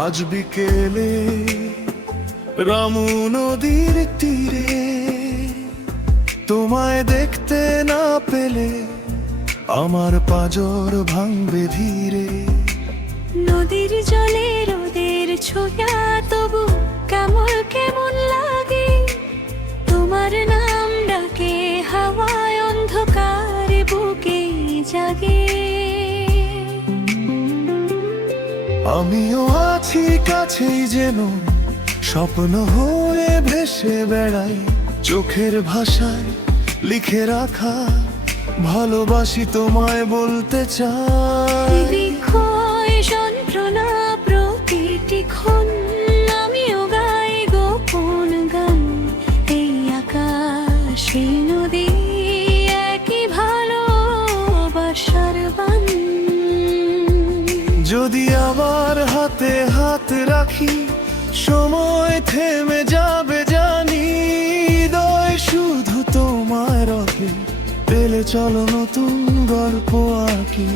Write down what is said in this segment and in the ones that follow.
আজ বিকেলে রামু নদীর তীরে তোমায় দেখতে না পেলে আমার পাঁজর ভাঙবে ধীরে। নদীর জলে রোদের ছোঁয়া তবু কেমন কেমন লাগে, তোমার নাম ডাকে হাওয়ায় অন্ধকারে বুকে জাগে। আমিও আছি কাছেই যেন স্বপ্ন হয়ে ভেসে বেড়াই, চোখের ভাষায় লিখে রাখা ভালোবাসি তোমায় বলতে চাই। বিক্ষয় যন্ত্রণা প্রতিটি ক্ষণ আমিও গাই গোপন গান, এই আকাশ এই নদী একই ভালোবাসার বান। যদি আবার হাতে হাত রাখি সময় থেমে যাবে জানি, হৃদয় শুধু তোমায় রাখে পেলে চলো নতুন গল্প আঁকি।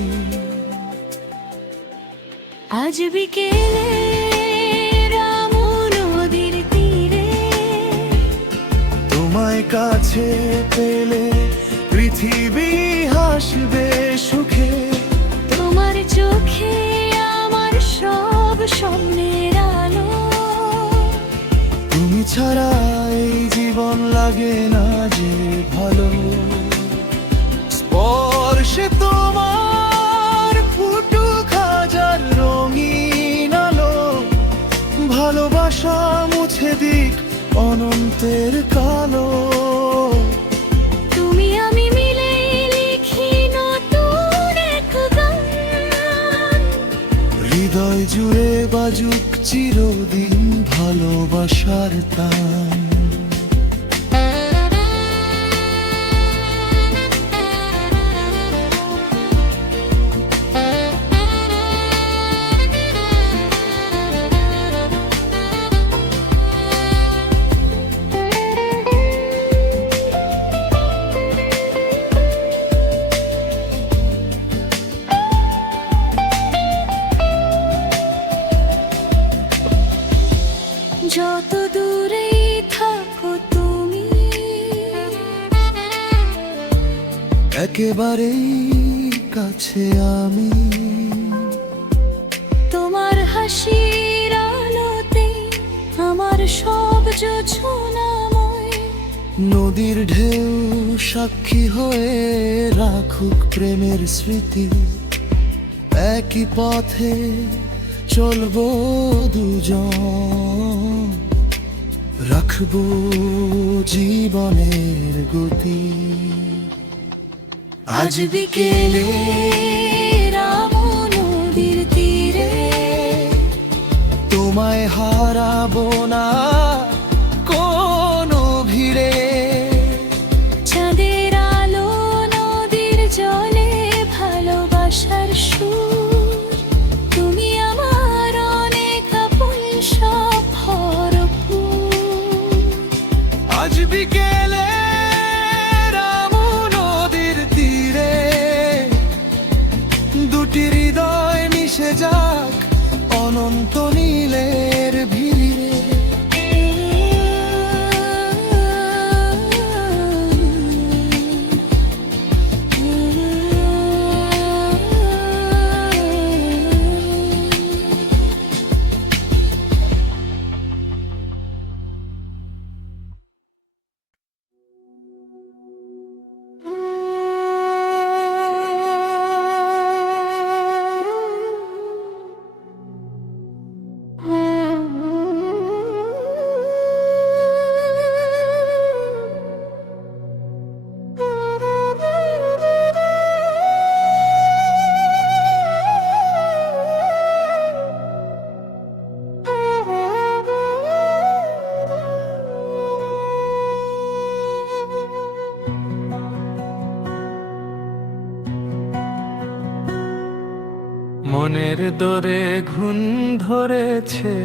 আজ বিকেলে রামু নদীর তীরে তোমায় কাছে পেলে পৃথিবী হাসবে সুখে। তোমার চোখে আমার সব স্বপ্নের আলো, তুমি ছাড়া এই জীবন লাগে না যে ভালো। স্পর্শে তোমার ফুটুক হাজার রঙিন আলো, ভালোবাসা মুছে দিক অনন্তের কালো। তুমি আমি মিলে লিখি নতুন এক গান, হৃদয় জুড়ে বাজুক চিরদিন ভালোবাসার টান। যত দূরেই থাকো তুমি একেবারেই কাছে আমি, তোমার হাসির আলোতে আমার সব যোছনাময়। নদীর ঢেউ সাক্ষী হয়ে রাখুক প্রেমের স্মৃতি, একই পথে চলবো দুজন, রাখবো জীবনের গতি। আজ বিকেলে রামু নদীর তীরে তোমায় হারাবো না কোনো ভিড়ে। চাঁদের আলো নদীর জলে ভালোবাসার সুর, তুমি আমার অনেক আপন সব ভরপুর। আজ বিকেলে রামু নদীর তীরে দুটি হৃদয় মিশে যাক অনন্ত নীলের ভিড়ে। মনের দোরে ঘুণ ধরেছে,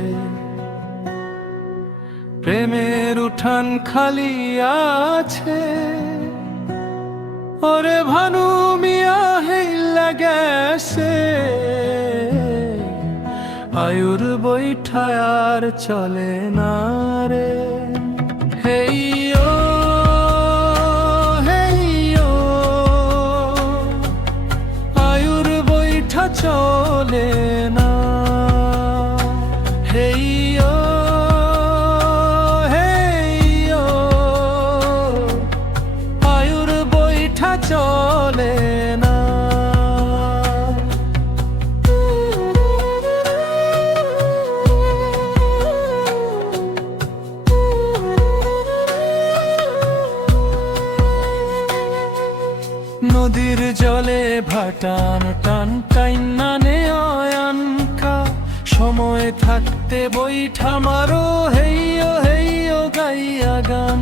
প্রেমের উঠান খালি আছে। ওরে ভানু মিয়া হেইলা গেছে, আয়ুর বৈঠা আর চলে না রে। হেই ও হেই ও, আয়ুর বৈঠা চলে না। হেই ও হেই ও, আয়ুর বৈঠা চলে না। নদীর জলে ভাটান টান টাইনানে অয়ানকা, সময় থাকতে বৈঠা মারো হেইও হেইও গাইয়া গান।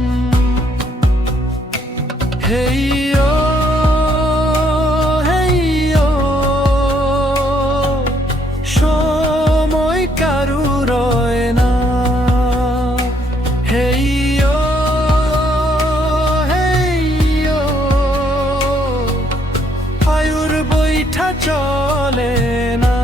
হেইও হেইও, সময় কারু রয় না। হেইও হেইও, আয়ুর বৈঠা চলে না।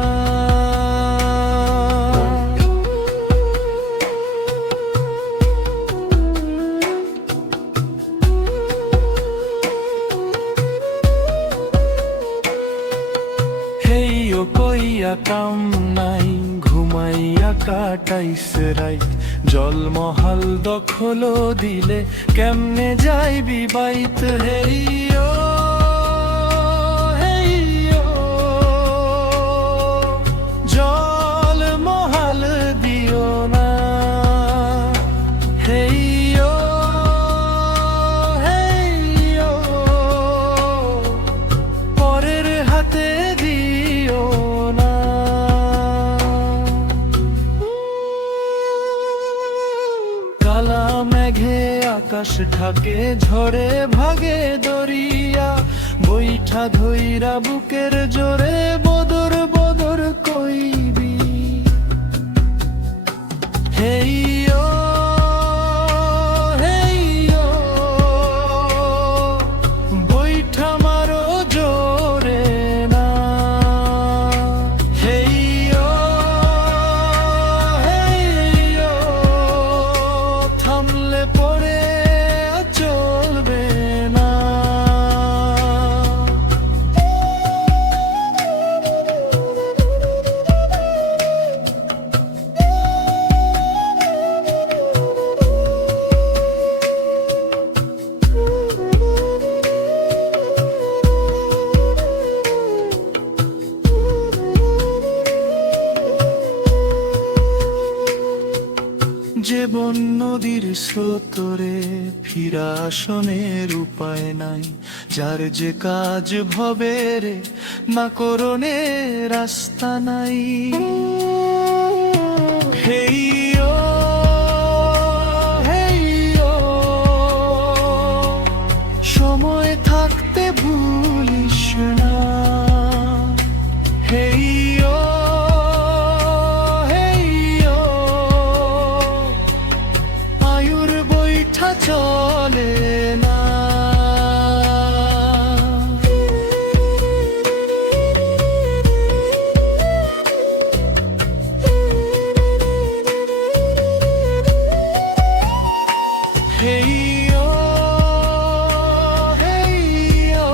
হেইও কইয়া কাম নাই, ঘুমাইয়া কাটাইস রাইত, জলমহাল দখল দিলে কেমনে যাইবি বাইত। হেইও হেইও, জলমহাল দিও না। হেইও হেইও, পরের হাতে দিও না। কালা মেঘে আকাশ ঢাকে, ঝড়ে ভাগে দরিয়া, বৈঠা ধইরা বুকের জোরে বদর বদর কইবি। হেইও হেইও, বৈঠা মারো জোরে না। হেইও হেইও, থামলে পরে চলবে না। জীবন নদীর স্রোতরে, ফিরা আসনের উপায় নাই, যার যে কাজ ভবে রে, না করণে রাস্তা নাই। হেইও হেইও, সময় থাকতে ভুলিস না। হেইও হেইও, আয়ুর বৈঠা চলে না। হেইও হেইও,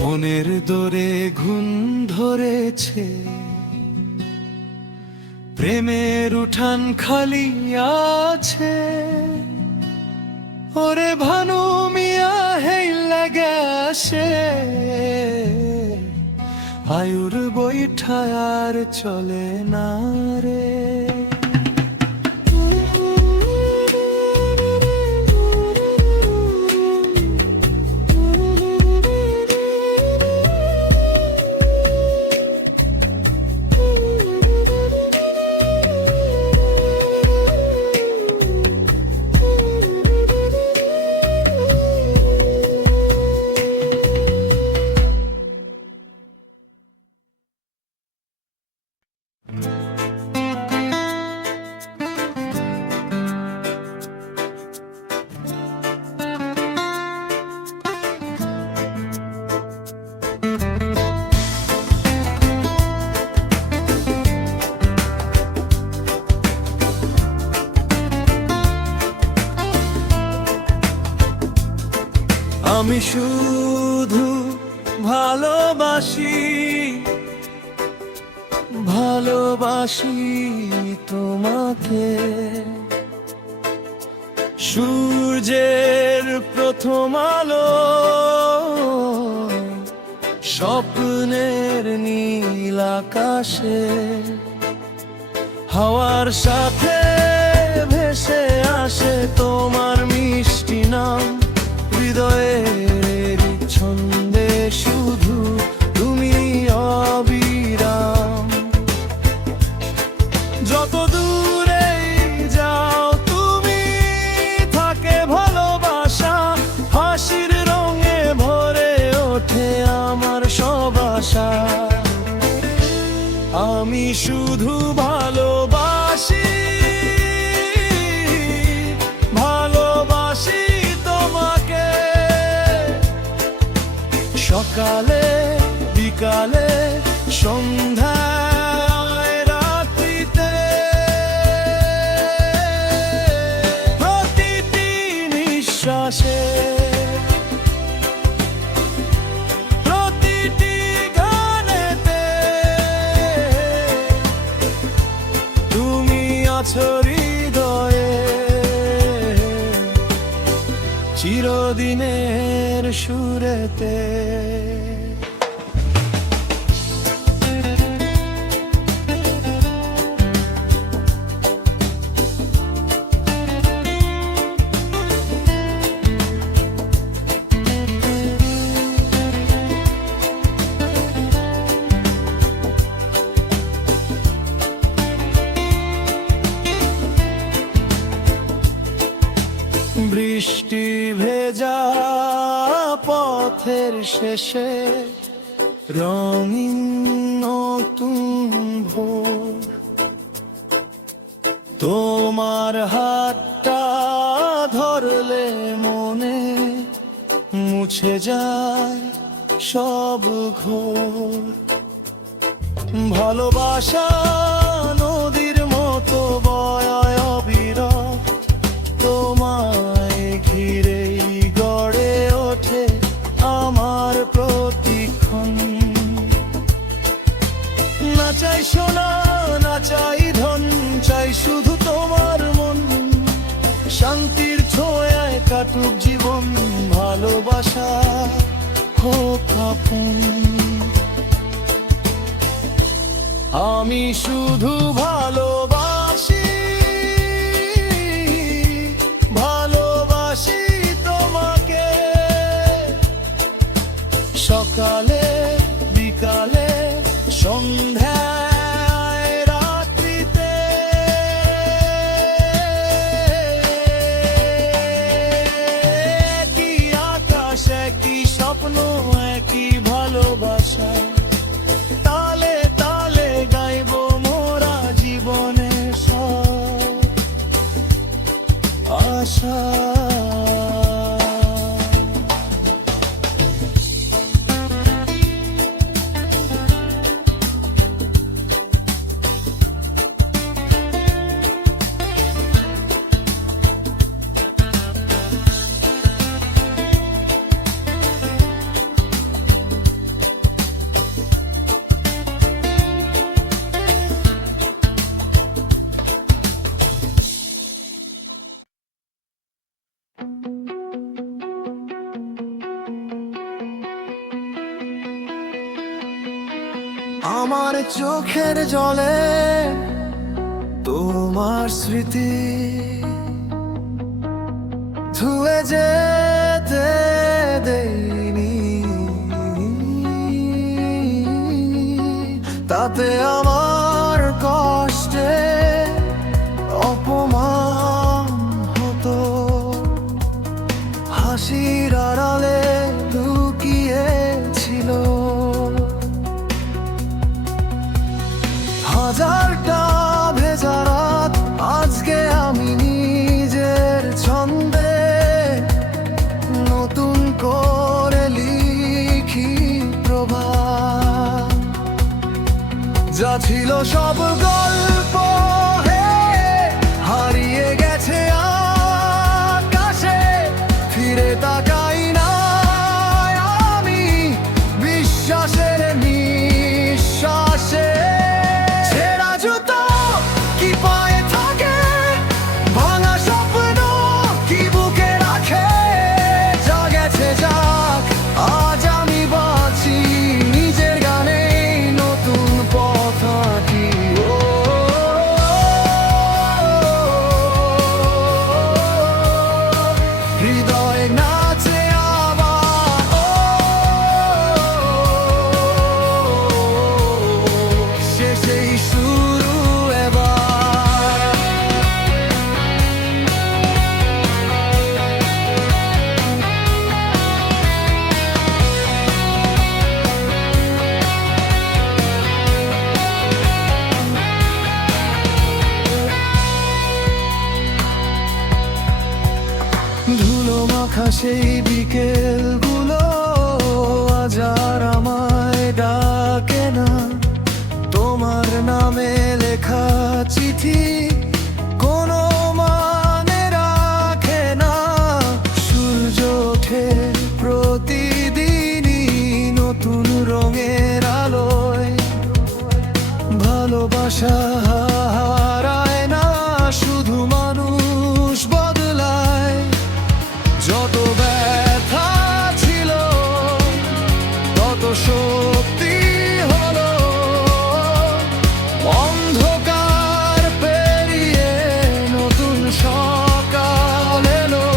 মনের দোরে ঘুম ধরেছে, প্রেমের উঠান খালি আছে। ওরে ভানু মিয়া হেই লাগে আসে, আয়ুর বৈঠা আর চলে না রে। ভালোবাসি ভালোবাসি তোমাকে। সূর্যের প্রথম আলো, স্বপ্নের নীল আকাশে, হাওয়ার সাথে ভেসে আসে তোমার মিষ্টি নাম। হৃদয়ের ছন্দে শুধু তুমি অবিরাম। যত দূরেই যাও তুমি থাকে ভালোবাসা, হাসির রঙে ভরে ওঠে আমার সব আশা। আমি শুধু ভালোবাসি ভালোবাসি তোমাকে। সকালে বিকালে সন্ধ্যায় রাত্রিতে, প্রতিটি নিঃশ্বাসে, প্রতিটি গানেতে তুমি আছো হৃদয়ে, চিরদিনের সুরেতে। বৃষ্টি ভেজা পথের শেষে রঙিন নতুন ভোর, তোমার হাতটা ধরলে মনে মুছে যায় সব ঘোর। ভালোবাসা নদীর মতো বয় অবিরত, তোমায় ঘিরেই গড়ে ওঠে আমার প্রতিক্ষণ। না চাই সোনা না চাই ধন, চাই শুধু তোমার মন। শান্তির ছোঁয়ায় কাটুক জীবন, ভালোবাসা হোক আপন। আমি শুধু ভালোবাসি ভালোবাসি তোমাকে। সকালে বিকালে সন্ধ্যায় রাত্রিতে, একই আকাশ একই স্বপ্ন একই ভালোবাসা। তালে তালে গাইব মোরা জীবনের সব আশা। আমার চোখের জলে তোমার স্মৃতি ধুয়ে যেতে দেইনি, তাতে আমার কষ্টে অপমান হতো। হাসির আড়ালে লুকিয়েছিল হাজারটা ভেজা রাত। আজকে আমি নিজের ছন্দে নতুন করে লিখি প্রভাত। যা ছিল সব গল্প হে হারিয়ে গেছে আকাশে, ফিরে তাকাই না আমি বিশ্ব বিশ্বাসের নিঃশ্বাসে। ছেঁড়া জুতো কি পায়ে থাকে, ভাঙা স্বপ্ন কি বুকে রাখে। যা গেছে যাক, আজ আমি বাঁচি নিজের গানে, নতুন পথ আঁকি। হৃদয় নাচে আবার, শেষেই শুরু এবার। ধুলো মাখা সেই বিকেলগুলো আজ আর আমায় ডাকে না। তোমার নামে লেখা চিঠি কোনো মানে রাখে না। সূর্য ওঠে প্রতিদিনই নতুন রঙের আলোয়। ভালোবাসা হারায় না, শুধু মানুষ বদলায়। যত ব্যথা ছিল তত শক্তি হলো, অন্ধকার পেরিয়ে নতুন সকাল এলো।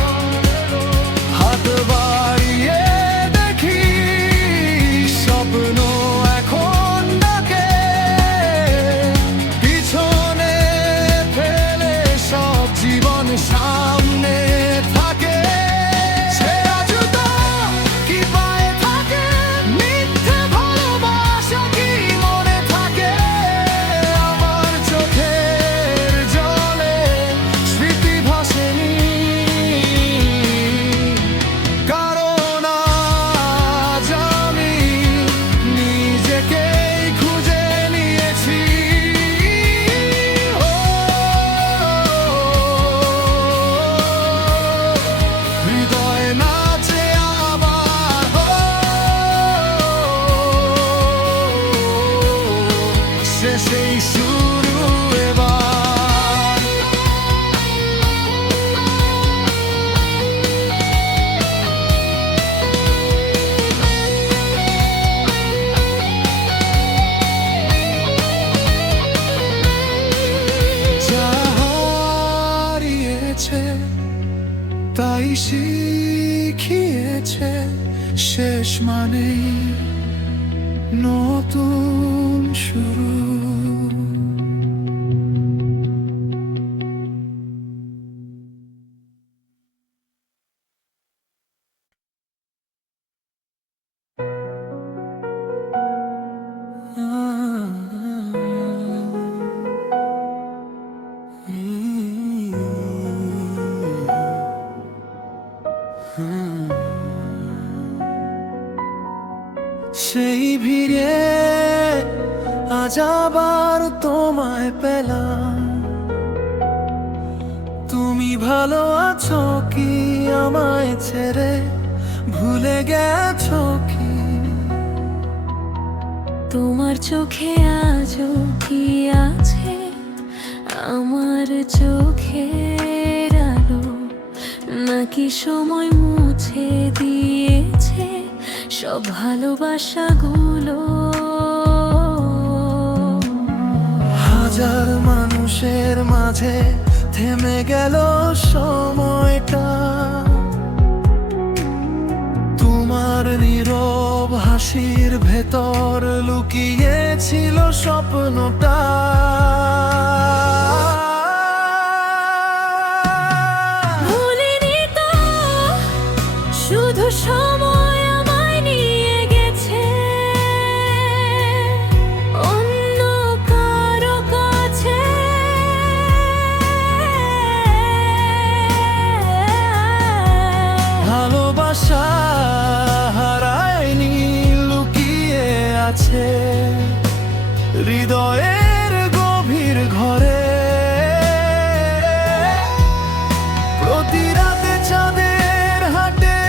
হাত বাড়িয়ে দেখি স্বপ্ন এখন ডাকে, পিছনে ফেলে সব জীবন সামনে থাকে। ছেঁড়া জুতো কি পায়ে থাকে, মিথ্যে ভালোবাসা কি মনে থাকে। আমার চোখের জলে স্মৃতি ভাসেনি, কারণ আজ আমি নিজেকেই খুঁজে নিয়েছি। হৃদয় নাচে আবার, শেষেই শুরু এবার। যা হারিয়েছে তাই শিখিয়েছে, শেষ মানেই নতুন শুরু। সেই ভিড়ে আজ আবার তোমায় পেলাম। তুমি ভালো আছো কি, আমায় ছেড়ে ভুলে গেছো কি? তোমার চোখে আজও কি আছে আমার চোখের আলো, নাকি সময় মুছে দিয়েছে সব ভালোবাসাগুলো? হাজার মানুষের মাঝে থেমে গেল সময়টা, তোমার নীরব হাসির ভেতর লুকিয়ে ছিল স্বপ্নটা। ভুলিনি তো, শুধু সময় আমায় নিয়ে গেছে অন্য কারো কাছে। ভালোবাসা হারায়নি, লুকিয়ে আছে হৃদয়ের গভীর ঘরে। প্রতি রাতে চাঁদের হাটে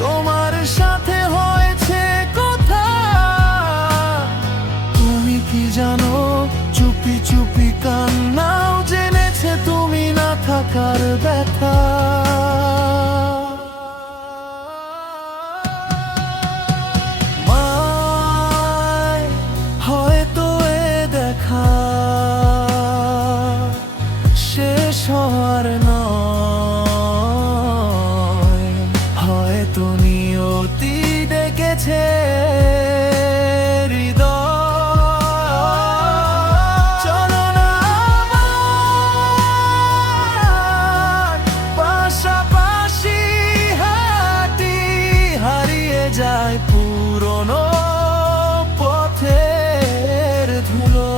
তোমার সাথে হয়েছে কথা, একার ব্যথা। মায় হয়তো এ দেখা শেষ হওয়ার নয়, হয়তো নিয়তি ডেকেছে যায় পুরনো পথের ধুলো।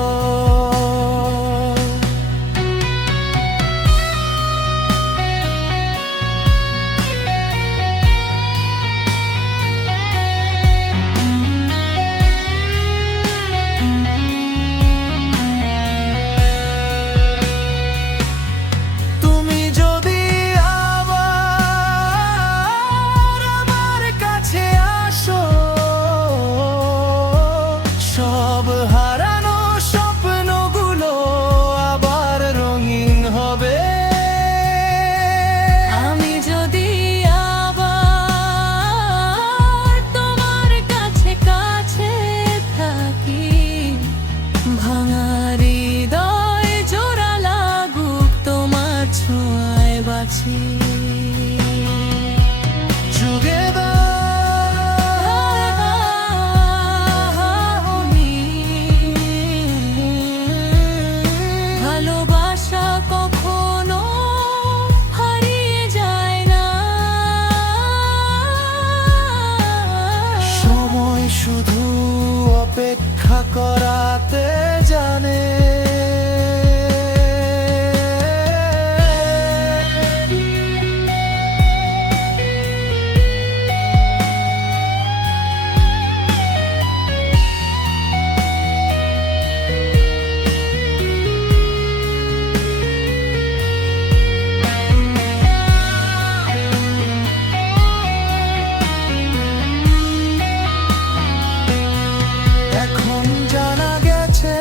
তুমি যদি আবার আমার কাছে আসো, সব হারানো স্বপ্নগুলো আবার রঙিন হবে। আমি যদি আবার তোমার কাছে কাছে থাকি, ভাঙা হৃদয় জোড়া লাগুক তোমার ছোঁয়ায় বাঁচি। ভালোবাসা কখনো হারিয়ে যায় না, সময় শুধু অপেক্ষা করাতে জানে। এখন জানা গেছে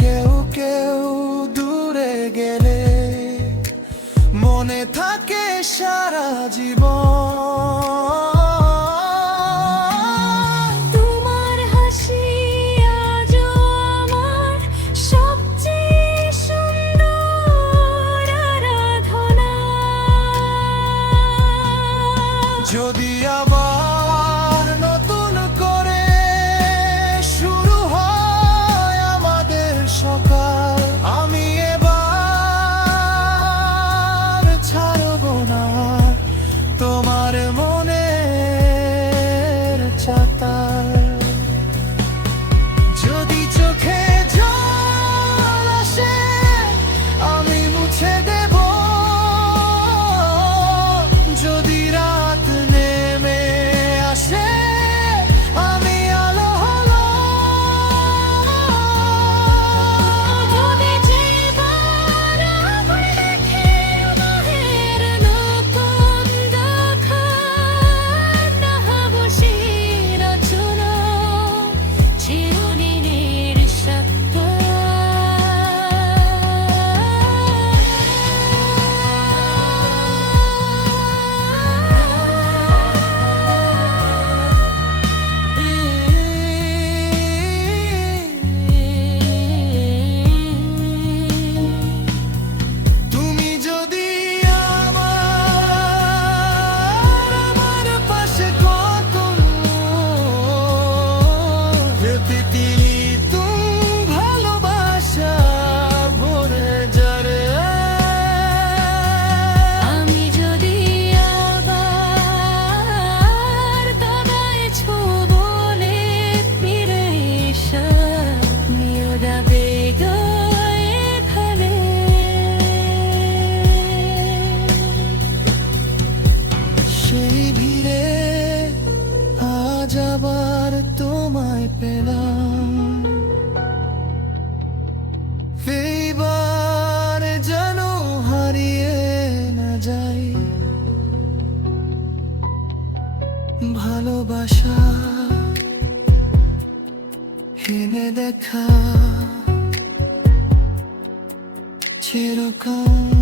কেউ কেউ দূরে গেলে মনে থাকে সারা জীবন। তোমার হাসি আজও আমার সবচেয়ে সুন্দর আরাধনা। যদি আবার নতুন করে শুরু হয় আমাদের সকাল, আমি এবার ছাড়ব না তোমার মনের চাতাল। যদি চোখে জল আসে আমি মুছে দেব, যদি রাত নেমে আসে আমি আলো হলো। যদি জীবন আবার দেখে মোহের নতুন দেখা, না হব চিরচুনো চিরদিনের সত্য। তুমি যদি আবার আমার পাশে কখন ভালোবাসা ভরে যারে। আমি যদি আবার দাদায় বলে ফিরে এসো, নিয়ে যাবে এখানে। সেই ভিড়ে আজ আবার তোমায় পেলাম, এইবার যেন হারিয়ে না যাই ভালোবাসা হেনে দেখা চিরকাল।